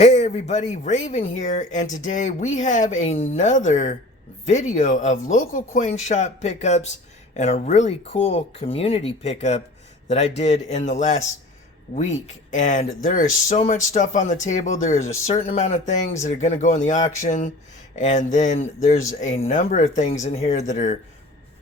Hey everybody, Raven here, and today we have another video of local coin shop pickups and a really cool community pickup that I did in the last week. And there is so much stuff on the table. There is a certain amount of things that are going to go in the auction, and then there's a number of things in here that are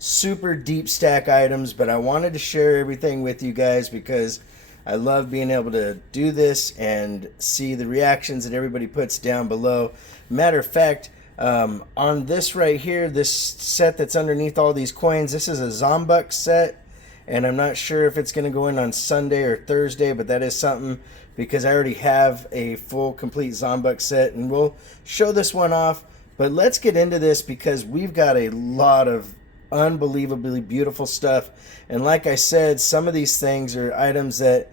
super deep stack items, but I wanted to share everything with you guys because I love being able to do this and see the reactions that everybody puts down below. Matter of fact, on this right here, this set that's underneath all these coins, this is a Zombuk set, and I'm not sure if it's going to go in on Sunday or Thursday, but that is something because I already have a full complete Zombuk set, and we'll show this one off. But let's get into this because we've got a lot of unbelievably beautiful stuff, and like I said, some of these things are items that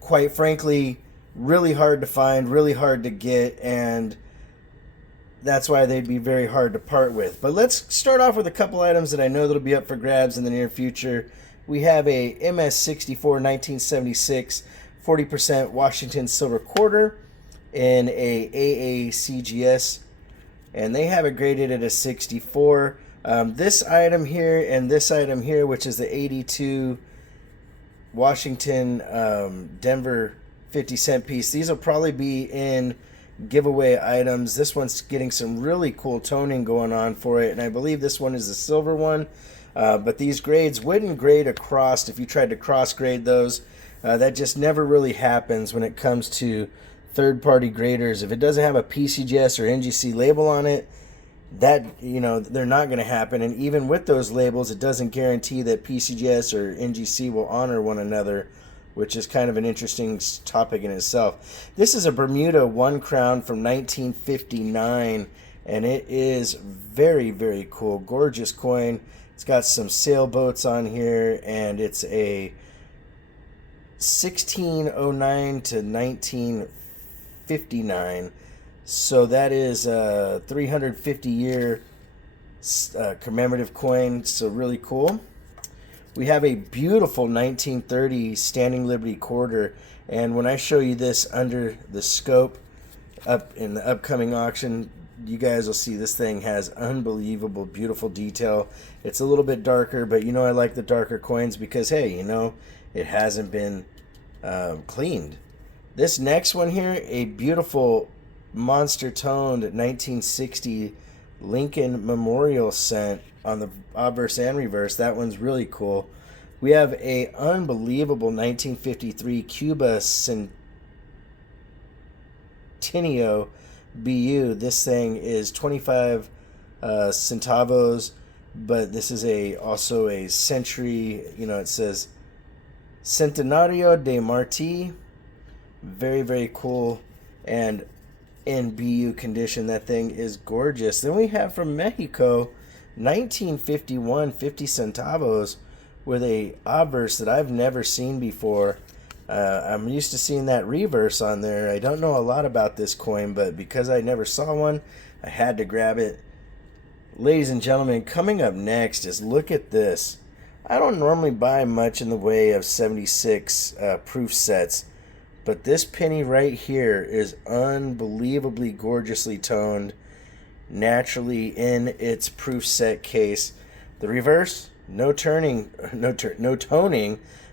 quite frankly really hard to find, really hard to get, and that's why they'd be very hard to part with. But let's start off with a couple items that I know that'll be up for grabs in the near future. We have a MS64 1976 40% Washington silver quarter in a AACGS, and they have it graded at a 64. This item here and this item here, which is the 82 Washington Denver 50-cent piece, these will probably be in giveaway items. This one's getting some really cool toning going on for it, and I believe this one is the silver one. But these grades wouldn't grade across if you tried to cross grade those. That just never really happens when it comes to third-party graders. If it doesn't have a PCGS or NGC label on it, that, you know, they're not going to happen. And even with those labels, it doesn't guarantee that PCGS or NGC will honor one another, which is kind of an interesting topic in itself. This is a Bermuda 1 crown from 1959, and it is very, very cool. Gorgeous coin. It's got some sailboats on here, and it's a 1609 to 1959. So that is a 350-year commemorative coin, so really cool. We have a beautiful 1930 Standing Liberty quarter, and when I show you this under the scope up in the upcoming auction, you guys will see this thing has unbelievable, beautiful detail. It's a little bit darker, but you know I like the darker coins because, hey, you know, it hasn't been cleaned. This next one here, a beautiful monster toned 1960 Lincoln Memorial cent on the obverse and reverse. That one's really cool. We have a unbelievable 1953 Cuba Centenio BU. This thing is 25 centavos, but this is also a century, you know, it says Centenario de Martí. Very, very cool, and in BU condition. That thing is gorgeous. Then we have from Mexico 1951 50 centavos with a obverse that I've never seen before. I'm used to seeing that reverse on there. I don't know a lot about this coin, but because I never saw one, I had to grab it. Ladies and gentlemen, coming up next is, look at this. I don't normally buy much in the way of 76 proof sets, but this penny right here is unbelievably gorgeously toned, naturally in its proof set case. The reverse, no toning,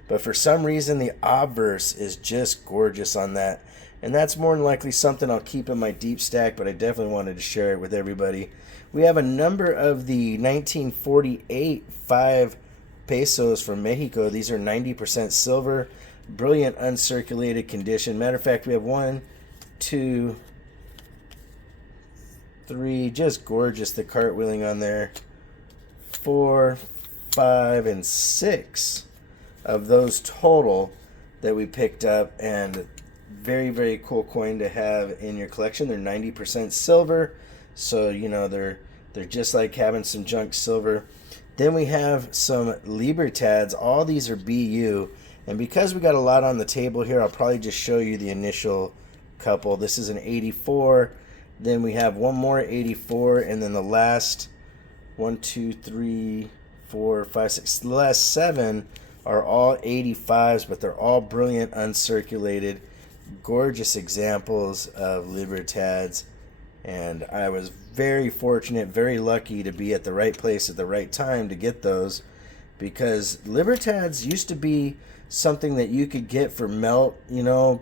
but for some reason the obverse is just gorgeous on that. And that's more than likely something I'll keep in my deep stack, but I definitely wanted to share it with everybody. We have a number of the 1948 5 pesos from Mexico. These are 90% silver. Brilliant uncirculated condition. Matter of fact, we have 1, 2, 3, just gorgeous, the cartwheeling on there. 4, 5, and 6 of those total that we picked up, and very, very cool coin to have in your collection. They're 90% silver, so you know they're just like having some junk silver. Then we have some Libertads. All these are BU. And because we got a lot on the table here, I'll probably just show you the initial couple. This is an 84. Then we have one more 84. And then the last 1, 2, 3, 4, 5, 6. The last 7 are all 85s, but they're all brilliant uncirculated. gorgeous examples of Libertads, and I was very fortunate, very lucky to be at the right place at the right time to get those, because Libertads used to be something that you could get for melt,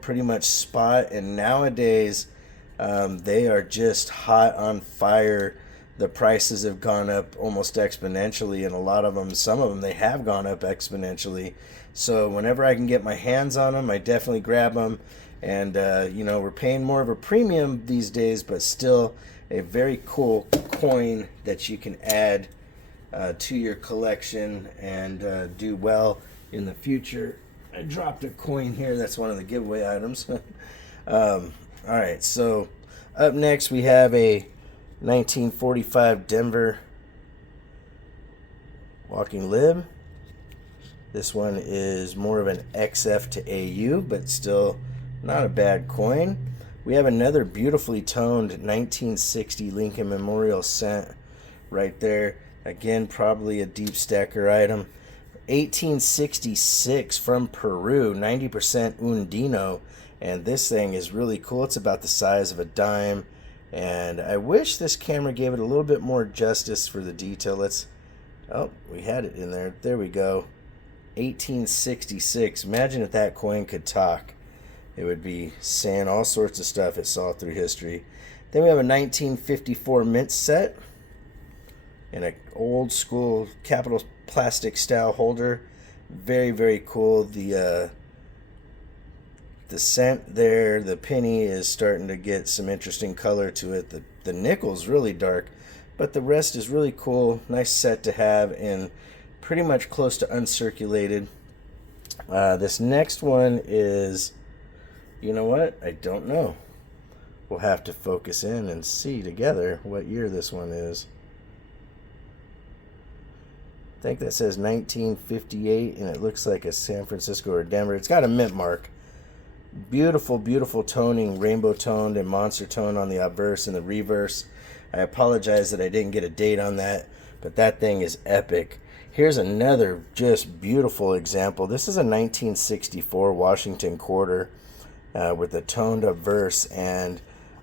pretty much spot, and nowadays they are just hot on fire. The prices have gone up almost exponentially, and a lot of them, some of them, they have gone up exponentially. So whenever I can get my hands on them, I definitely grab them. And we're paying more of a premium these days, but still a very cool coin that you can add to your collection and do well in the future. I dropped a coin here. That's one of the giveaway items. All right, so up next we have a 1945 Denver Walking Lib. This one is more of an XF to AU, but still not a bad coin. We have another beautifully toned 1960 Lincoln Memorial cent right there. Again, probably a deep stacker item. 1866 from Peru, 90% Undino. And this thing is really cool. It's about the size of a dime. And I wish this camera gave it a little bit more justice for the detail. Oh, we had it in there. There we go. 1866. Imagine if that coin could talk. It would be saying all sorts of stuff it saw through history. Then we have a 1954 mint set in an old school capital plastic style holder. Very, very cool. The cent there, the penny is starting to get some interesting color to it. The nickel's really dark, but the rest is really cool. Nice set to have and pretty much close to uncirculated. This next one is, you know what? I don't know. We'll have to focus in and see together what year this one is. I think that says 1958, and it looks like a San Francisco or Denver. It's got a mint mark. Beautiful, beautiful toning, rainbow toned and monster tone on the obverse and the reverse. I apologize that I didn't get a date on that, but that thing is epic. Here's another just beautiful example. This is a 1964 Washington quarter with a toned obverse, and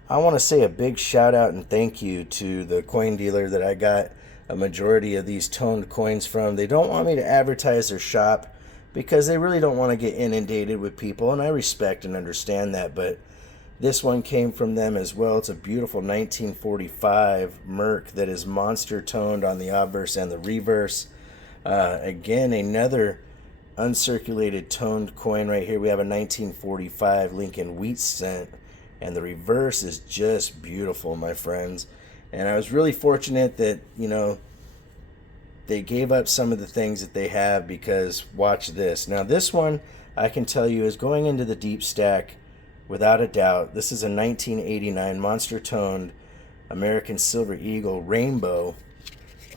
I want to say a big shout out and thank you to the coin dealer that I got a majority of these toned coins from. They don't want me to advertise their shop because they really don't want to get inundated with people, and I respect and understand that, but this one came from them as well. It's a beautiful 1945 Merc that is monster toned on the obverse and the reverse. Again, another uncirculated toned coin right here. We have a 1945 Lincoln Wheat cent, and the reverse is just beautiful, my friends. And I was really fortunate that, they gave up some of the things that they have, because watch this. Now this one, I can tell you, is going into the deep stack without a doubt. This is a 1989 monster toned American Silver Eagle rainbow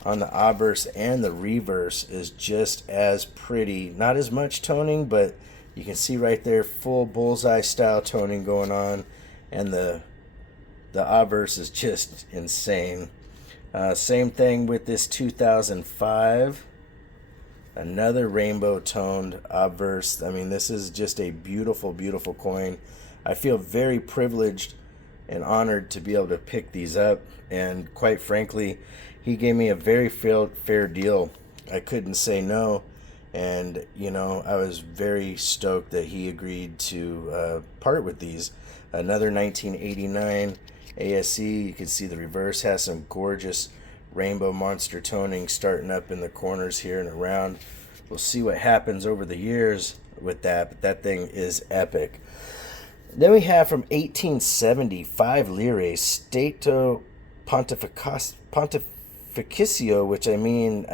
on the obverse, and the reverse is just as pretty. Not as much toning, but you can see right there full bullseye style toning going on, and the obverse is just insane. Same thing with this 2005, another rainbow toned obverse. I mean, this is just a beautiful, beautiful coin. I feel very privileged and honored to be able to pick these up, and quite frankly, he gave me a very fair deal. I couldn't say no, and I was very stoked that he agreed to part with these. Another 1989 ASE. You can see the reverse has some gorgeous rainbow monster toning starting up in the corners here and around. We'll see what happens over the years with that, but that thing is epic. Then we have from 1875 lire Stato Pontificio, which I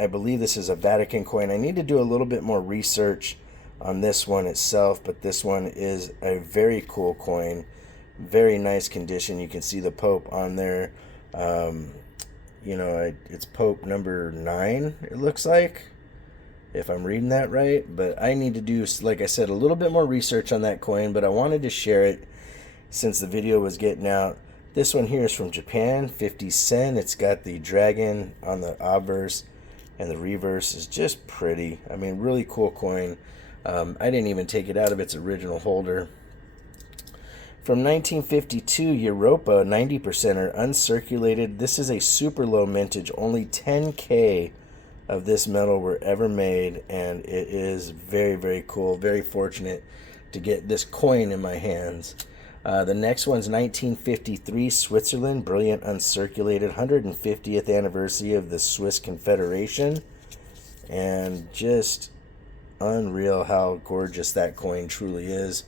believe this is a Vatican coin. I need to do a little bit more research on this one itself, but this one is a very cool coin. Very nice condition. You can see the Pope on there. It's Pope number 9, it looks like, if I'm reading that right. But I need to do, like I said, a little bit more research on that coin, but I wanted to share it since the video was getting out. This one here is from Japan, 50 cent. It's got the dragon on the obverse, and the reverse is just pretty. I mean, really cool coin. I didn't even take it out of its original holder. From 1952, Europa 90% uncirculated. This is a super low mintage. Only 10K of this metal were ever made, and it is very, very cool. Very fortunate to get this coin in my hands. The next one's 1953, Switzerland, brilliant uncirculated, 150th anniversary of the Swiss Confederation, and just unreal how gorgeous that coin truly is.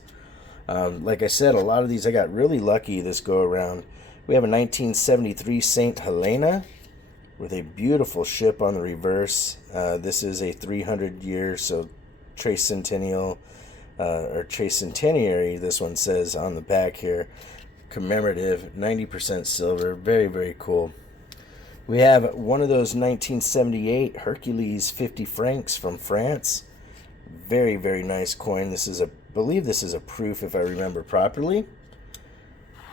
Like I said, a lot of these I got really lucky this go around. We have a 1973 St. Helena with a beautiful ship on the reverse. This is a 300-year, so tricentennial, or tricentenary, this one says on the back here. Commemorative, 90% silver, very, very cool. We have one of those 1978 Hercules 50 francs from France. Very, very nice coin. This is I believe this is a proof if I remember properly.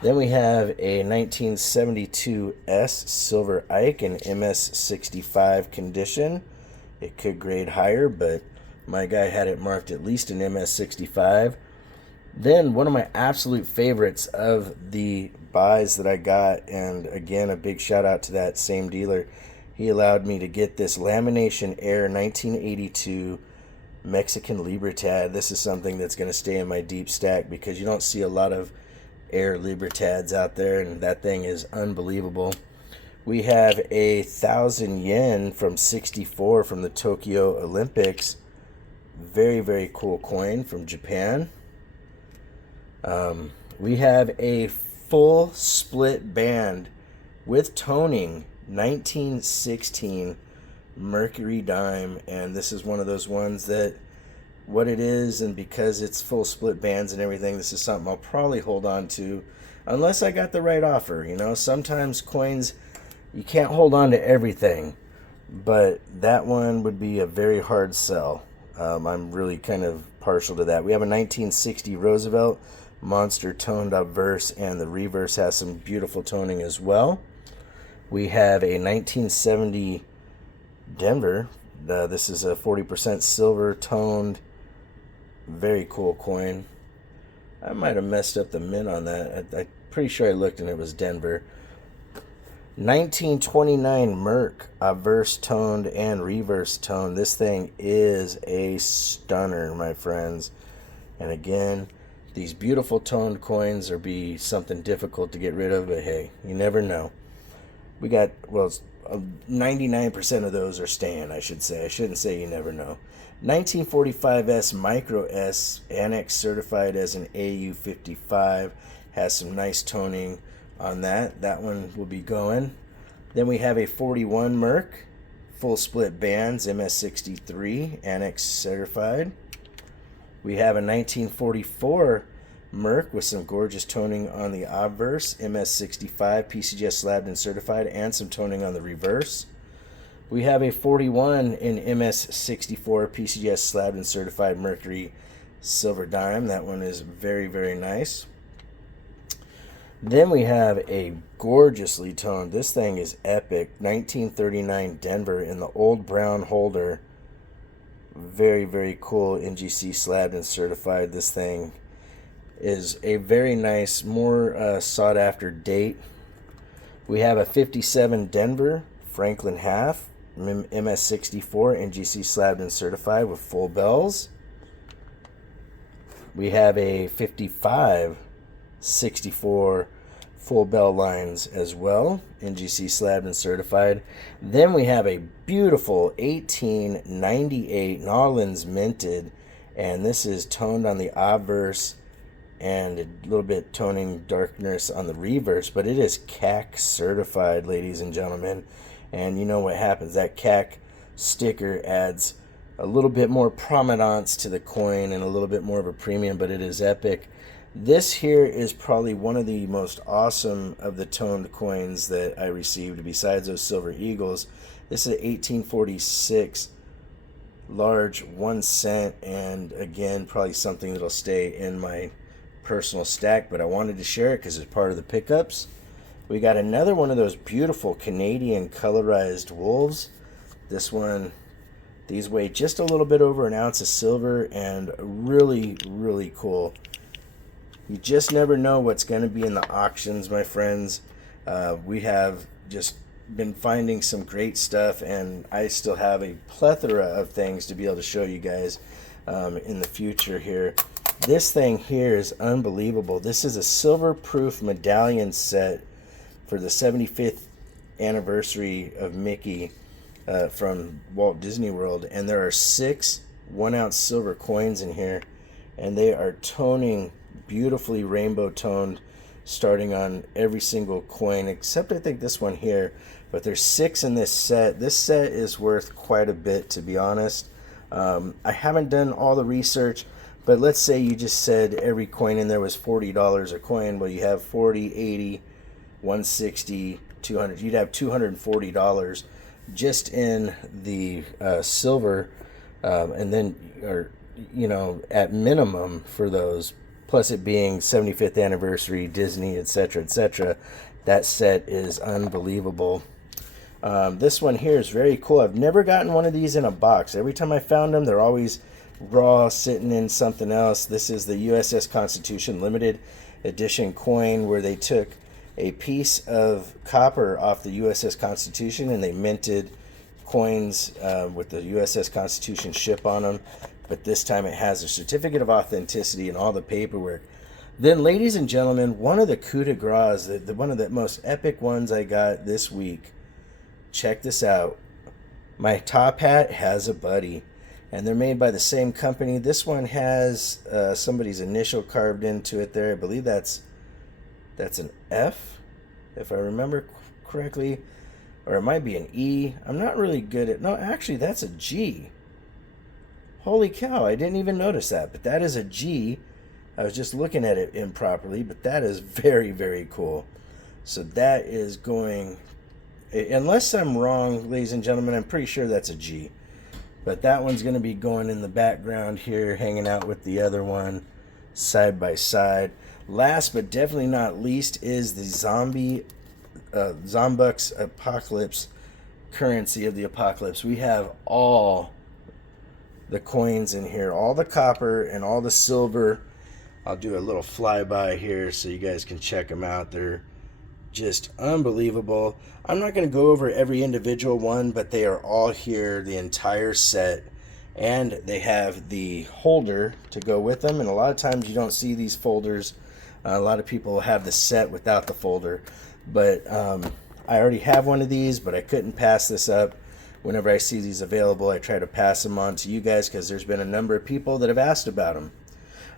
Then we have a 1972 S Silver Ike in MS65 condition. It could grade higher, but my guy had it marked at least in MS65. Then one of my absolute favorites of the buys that I got, and again, a big shout out to that same dealer. He allowed me to get this Lamination Error 1982 Mexican Libertad. This is something that's going to stay in my deep stack because you don't see a lot of Air Libertads out there, and that thing is unbelievable. We have a 1,000 yen from 64 from the Tokyo Olympics. Very, very cool coin from Japan. We have a full split band with toning 1916 Mercury dime, and this is one of those ones that what it is, and because it's full split bands and everything, this is something I'll probably hold on to unless I got the right offer. You know, sometimes coins you can't hold on to everything, but that one would be a very hard sell. I'm really kind of partial to that. We have a 1960 Roosevelt monster toned obverse, and the reverse has some beautiful toning as well. We have a 1970 Denver. This is a 40% silver toned, very cool coin. I might have messed up the mint on that. I'm pretty sure I looked and it was Denver. 1929 Merc, obverse toned and reverse toned. This thing is a stunner, my friends. And again, these beautiful toned coins are be something difficult to get rid of, but hey, you never know. We got, well, 99% of those are staying, I should say. I shouldn't say you never know. 1945 S Micro S, Annex certified as an AU55. Has some nice toning on that. That one will be going. Then we have a 41 Merc, full split bands, MS63, Annex certified. We have a 1944 Merc with some gorgeous toning on the obverse, MS65, PCGS slabbed and certified, and some toning on the reverse. We have a 41 in MS64, PCGS slabbed and certified Mercury Silver Dime. That one is very, very nice. Then we have a gorgeously toned, this thing is epic, 1939 Denver in the old brown holder. Very, very cool, NGC slabbed and certified. This thing is a very nice, more sought after date. We have a 57 Denver Franklin half, MS64, NGC slabbed and certified with full bells. We have a 55 64 full bell lines as well, NGC slabbed and certified. Then we have a beautiful 1898 Nolans minted, and this is toned on the obverse and a little bit toning darkness on the reverse, but it is CAC certified, ladies and gentlemen. And you know what happens, that CAC sticker adds a little bit more prominence to the coin and a little bit more of a premium, but it is epic. This here is probably one of the most awesome of the toned coins that I received besides those Silver Eagles. This is an 1846 large 1 cent, and again, probably something that'll stay in my personal stack, but I wanted to share it because it's part of the pickups. We got another one of those beautiful Canadian colorized wolves. This one, these weigh just a little bit over an ounce of silver, and really, really cool. You just never know what's going to be in the auctions, my friends. We have just been finding some great stuff, and I still have a plethora of things to be able to show you guys in the future here. This thing here is unbelievable. This is a silver proof medallion set for the 75th anniversary of Mickey from Walt Disney World, and there are 6 1-ounce silver coins in here, and they are toning beautifully, rainbow toned, starting on every single coin except I think this one here. But there's 6 in this set. This set is worth quite a bit, to be honest. I haven't done all the research, but let's say you just said every coin in there was $40 a coin. Well, you have 40, 80, 160, 200. You'd have $240 just in the silver, and then, or you know, at minimum for those. Plus it being 75th anniversary, Disney, etc., etc. That set is unbelievable. This one here is very cool. I've never gotten one of these in a box. Every time I found them, they're always raw, sitting in something else. This is the USS Constitution limited edition coin, where they took a piece of copper off the USS Constitution and they minted coins with the USS Constitution ship on them. But this time it has a certificate of authenticity and all the paperwork. Then, ladies and gentlemen, one of the coup de grace, one of the most epic ones I got this week. Check this out. My top hat has a buddy, and they're made by the same company. This one has somebody's initial carved into it there. I believe that's an F, if I remember correctly, or it might be an E. I'm not really good at, no, actually that's a G. Holy cow, I didn't even notice that, but that is a G. I was just looking at it improperly, but that is very, very cool. So that is going, unless I'm wrong, ladies and gentlemen, I'm pretty sure that's a G. But that one's going to be going in the background here, hanging out with the other one side by side. Last but definitely not least is the Zombux Apocalypse currency of the Apocalypse. We have all the coins in here, all the copper and all the silver. I'll do a little flyby here so you guys can check them out. They're just unbelievable. I'm not going to go over every individual one, but they are all here, the entire set, and they have the holder to go with them. And a lot of times you don't see these folders. A lot of people have the set without the folder, but I already have one of these, but I couldn't pass this up. Whenever I see these available, I try to pass them on to you guys because there's been a number of people that have asked about them.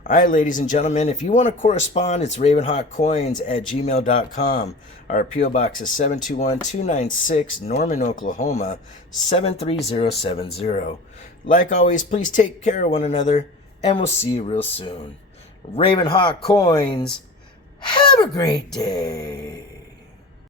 All right, ladies and gentlemen, if you want to correspond, it's RavenHawkCoins@gmail.com. Our P.O. Box is 721-296, Norman, Oklahoma, 73070. Like always, please take care of one another, and we'll see you real soon. RavenHawk Coins, have a great day.